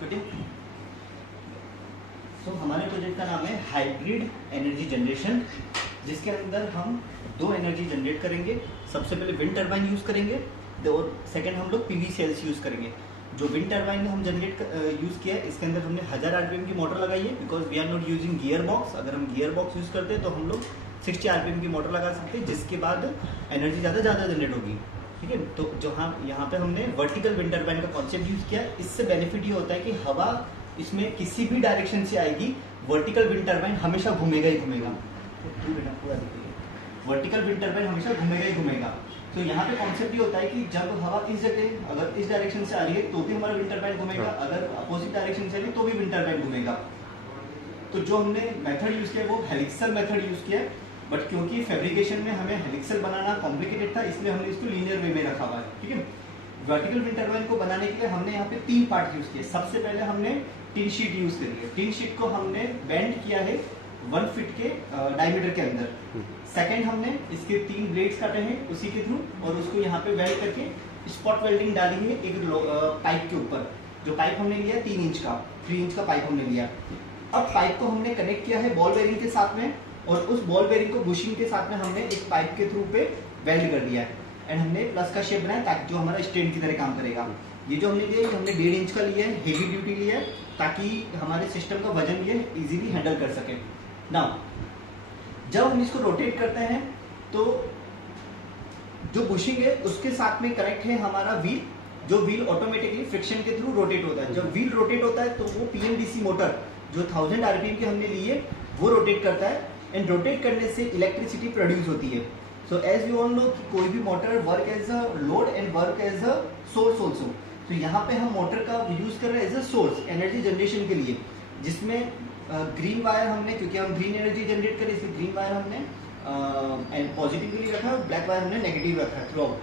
ठीक है। तो हमारे प्रोजेक्ट का नाम है हाइब्रिड एनर्जी जनरेशन, जिसके अंदर हम दो एनर्जी जनरेट करेंगे। सबसे पहले विंड टर्बाइन यूज़ करेंगे और सेकंड हम लोग पीवी सेल्स यूज़ करेंगे। जो विंड टर्बाइन हम जनरेट यूज़ किया है, इसके अंदर हमने 1000 आरपीएम की मोटर लगाई है, because we are not using gear box. अगर हम गियर बॉक्स यूज़ करते हैं तो हम लोग 60 आरपीएम की मोटर लगा सकते हैं, जिसके बाद एनर्जी ज़्यादा जनरेट होगी। ठीक है। तो जो हम यहाँ पे हमने वर्टिकल विंड टर्बाइन का कॉन्सेप्ट यूज़ किया। इससे बेनिफिट ये होता है कि हवा इसमें किसी भी डायरेक्शन से आएगी, वर्टिकल विंड टर्बाइन हमेशा घूमेगा ही घूमेगा। वर्टिकल विंड टर्बाइन हमेशा घूमेगा ही घूमेगा। तो यहाँ पे कॉन्सेप्ट ये होता है कि जब हवा इस जगह अगर इस डायरेक्शन से आ रही है तो भी हमारा विंड टर्बाइन घूमेगा, अगर अपोजिट डायरेक्शन से आ रही है तो भी विंड टर्बाइन घूमेगा। तो जो हमने मेथड यूज किया वो हेलिक्सल मेथड यूज किया, बट क्योंकि फैब्रिकेशन में हमें हेलिक्सल बनाना कॉम्प्लिकेटेड था, इसलिए हमने इसको लीनियर वे में रखा हुआ है। ठीक है। वर्टिकल विंड टर्बाइन को बनाने के लिए हमने यहाँ पे 3 पार्ट यूज किए। सबसे पहले हमने टिन शीट यूज करी है। टिन शीट को हमने बेंड किया है 1 फीट के डायमीटर के अंदर। सेकंड हमने इसके 3 ब्लेड्स काटे हैं उसी के थ्रू, और उसको यहाँ पे वेल्ड करके स्पॉट वेल्डिंग डाली है एक पाइप के ऊपर। जो पाइप हमने लिया 3 इंच का 3 इंच का पाइप हमने लिया। अब पाइप को हमने कनेक्ट किया है बॉल बेयरिंग के साथ में, और उस बॉल बेयरिंग को बुशिंग के साथ में हमने एक पाइप के थ्रू पे वेल्ड कर दिया है, एंड हमने प्लस का शेप बनाया ताकि जो हमारा स्टैंड की तरह काम करेगा। ये जो हमने लिया है हमने 1.5 इंच का लिया है, हेवी ड्यूटी लिया है, ताकि हमारे सिस्टम का वजन ये इजीली हैंडल कर सके। नाउ जब हम इसको रोटेट करते हैं तो जो बुशिंग है उसके साथ में कनेक्ट है हमारा व्हील। जो व्हील ऑटोमेटिकली फ्रिक्शन के थ्रू रोटेट होता है। जब व्हील रोटेट होता है तो वो पीएमडीसी मोटर जो 1000 आरपीएम की हमने ली है वो रोटेट करता है, एंड रोटेट करने से इलेक्ट्रिसिटी प्रोड्यूस होती है। So as you all know कि कोई भी motor work as a load and work as a source also. तो यहाँ पे हम मोटर का यूज कर रहे हैं as a source energy generation के लिए, जिसमें ग्रीन वायर हमने, क्योंकि हम ग्रीन एनर्जी जनरेट करें इसलिए ग्रीन वायर हमने पॉजिटिव के लिए रखा है, ब्लैक वायर हमने नेगेटिव रखा है थ्रू आउट।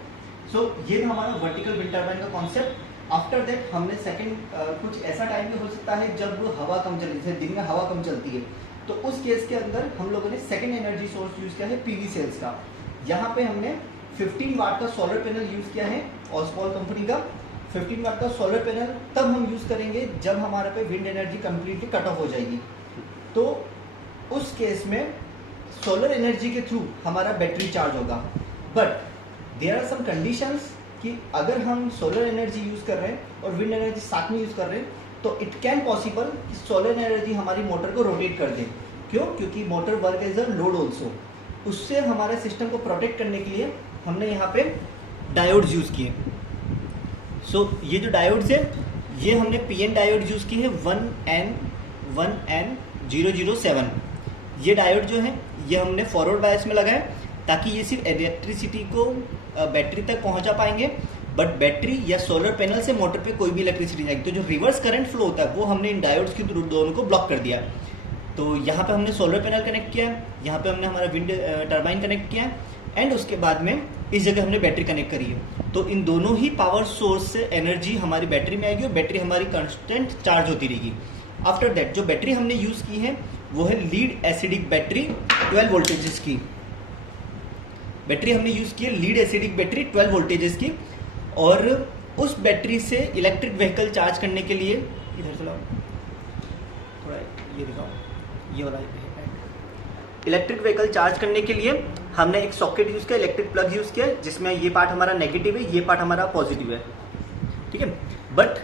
सो ये था हमारा वर्टिकल विंड टर्बाइन का कॉन्सेप्ट। आफ्टर दैट हमने सेकंड कुछ ऐसा टाइम भी हो सकता है जब हवा कम चलती है, दिन में हवा कम चलती है, तो उस केस के अंदर हम लोगों ने सेकंड एनर्जी सोर्स यूज किया है पीवी सेल्स का। यहाँ पे हमने 15 वाट का सोलर पैनल यूज किया है ऑस्पॉल कंपनी का। 15 वाट का सोलर पैनल तब हम यूज करेंगे जब हमारे पे wind energy completely cut off हो जाएगी। तो उस केस में सोलर एनर्जी के थ्रू हमारा बैटरी चार्ज होगा। But there are some conditions कि अगर हम सोलर एनर्जी यूज कर रहे हैं और विंड एनर्जी साथ में यूज कर रहे हैं तो इट कैन पॉसिबल कि सोलर एनर्जी हमारी मोटर को रोटेट कर दे। क्यों? क्योंकि motor work as a load also. उससे हमारे सिस्टम को प्रोटेक्ट करने के लिए हमने यहाँ पे डायोड्स यूज किए। सो ये जो डायोड्स है ये हमने पीएन डायोड यूज की है 1N007। ये डायोड जो है ये हमने फॉरवर्ड बायस में लगाया ताकि ये सिर्फ इलेक्ट्रिसिटी को बैटरी तक पहुंचा पाएंगे, बट बैटरी या सोलर पैनल से मोटर पे कोई भी इलेक्ट्रिसिटी नहीं आएगी। तो जो रिवर्स करंट फ्लो होता है वो हमने इन डायोड्स के थ्रू दोनों को ब्लॉक कर दिया। तो यहाँ पे हमने सोलर पैनल कनेक्ट किया, यहाँ पे हमने हमारा विंड टर्बाइन कनेक्ट किया, एंड उसके बाद में इस जगह हमने बैटरी कनेक्ट करी है। तो इन दोनों ही पावर सोर्स से एनर्जी हमारी बैटरी में आएगी और बैटरी हमारी कांस्टेंट चार्ज होती रहेगी। आफ्टर दैट जो बैटरी हमने यूज की है वो है लीड एसिडिक बैटरी 12 वोल्टेजेस की। बैटरी हमने यूज की है लीड एसिडिक बैटरी 12 वोल्टेजेस की, और उस बैटरी से इलेक्ट्रिक व्हीकल चार्ज करने के लिए, इधर चलाओ थोड़ा ये दिखाओ, ये वाला इलेक्ट्रिक व्हीकल चार्ज करने के लिए हमने एक सॉकेट यूज किया, इलेक्ट्रिक प्लग यूज किया, जिसमें ये पार्ट हमारा नेगेटिव है, ये पार्ट हमारा पॉजिटिव है। ठीक है। बट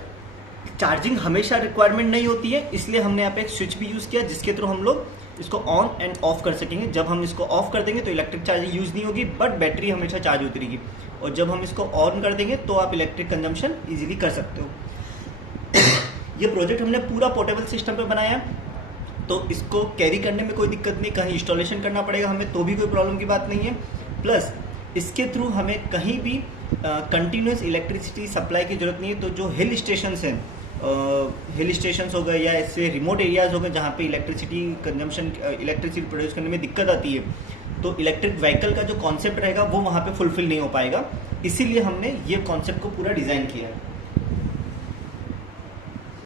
चार्जिंग हमेशा रिक्वायरमेंट नहीं होती है, इसलिए हमने यहाँ पे एक स्विच भी यूज किया जिसके थ्रू हम लोग इसको ऑन एंड ऑफ कर सकेंगे। जब हम इसको ऑफ कर देंगे तो इलेक्ट्रिक चार्जिंग यूज नहीं होगी, बट बैटरी हमेशा चार्ज होती रहेगी, और जब हम इसको ऑन कर देंगे तो आप इलेक्ट्रिक कंजम्पशन इजीली कर सकते हो। ये प्रोजेक्ट हमने पूरा पोर्टेबल सिस्टम पे बनाया, तो इसको कैरी करने में कोई दिक्कत नहीं, कहीं इंस्टॉलेशन करना पड़ेगा हमें तो भी कोई प्रॉब्लम की बात नहीं है। प्लस इसके थ्रू हमें कहीं भी कंटिन्यूस इलेक्ट्रिसिटी सप्लाई की जरूरत नहीं है। तो जो हिल स्टेशन हैं, हिल स्टेशंस हो गए या ऐसे रिमोट एरियाज हो गए जहाँ पे इलेक्ट्रिसिटी प्रोड्यूस करने में दिक्कत आती है, तो इलेक्ट्रिक व्हीकल का जो कॉन्सेप्ट रहेगा वो वहाँ पे फुलफिल नहीं हो पाएगा। इसीलिए हमने ये कॉन्सेप्ट को पूरा डिज़ाइन किया है।